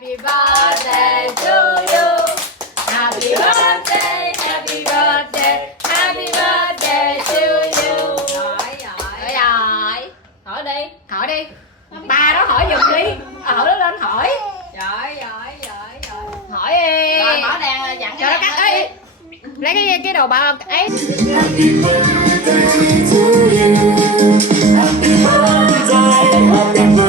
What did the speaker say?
Happy birthday to you. Happy birthday, happy birthday, happy birthday to you. Rồi. Hỏi đi. Ba đó hỏi giùm đi. Hỏi nó lên hỏi. Giỏi. Hỏi đi. Rồi mở đèn dặn cho nó cắt ấy. Lấy cái đồ ba ấy. Happy birthday to you. Happy birthday, happy birthday.